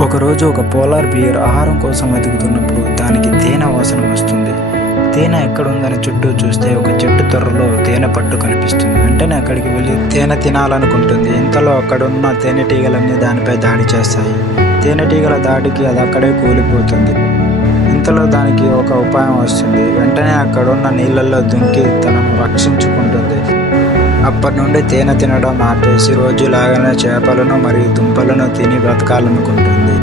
ఒకరోజు ఒక polar beer ఆహారం కోసం వెతుకుతున్నప్పుడు దానికి తేనె వాసన వస్తుంది. తేనె ఎక్కడుందని చుట్టూ చూస్తే ఒక చెట్టు తొర్రలో తేనె పట్టు కనిపిస్తుంది. వెంటనే అక్కడికి వెళ్ళి తేనె తినాలనుకుంటుంది. ఇంతలో అక్కడున్న తేనెటీగలన్నీ దానిపై దాడి చేస్తాయి. తేనెటీగల దాడికి అది అక్కడే కూలిపోతుంది. ఇంతలో దానికి ఒక ఉపాయం వస్తుంది. వెంటనే అక్కడున్న నీళ్ళల్లో దుంకి తనను రక్షించుకుంటుంది. అప్పటి నుండి తేనె తినడం ఆపేసి రోజులాగానే చేపలను మరియు దుంపలను తిని బ్రతకాలనుకుంటుంది.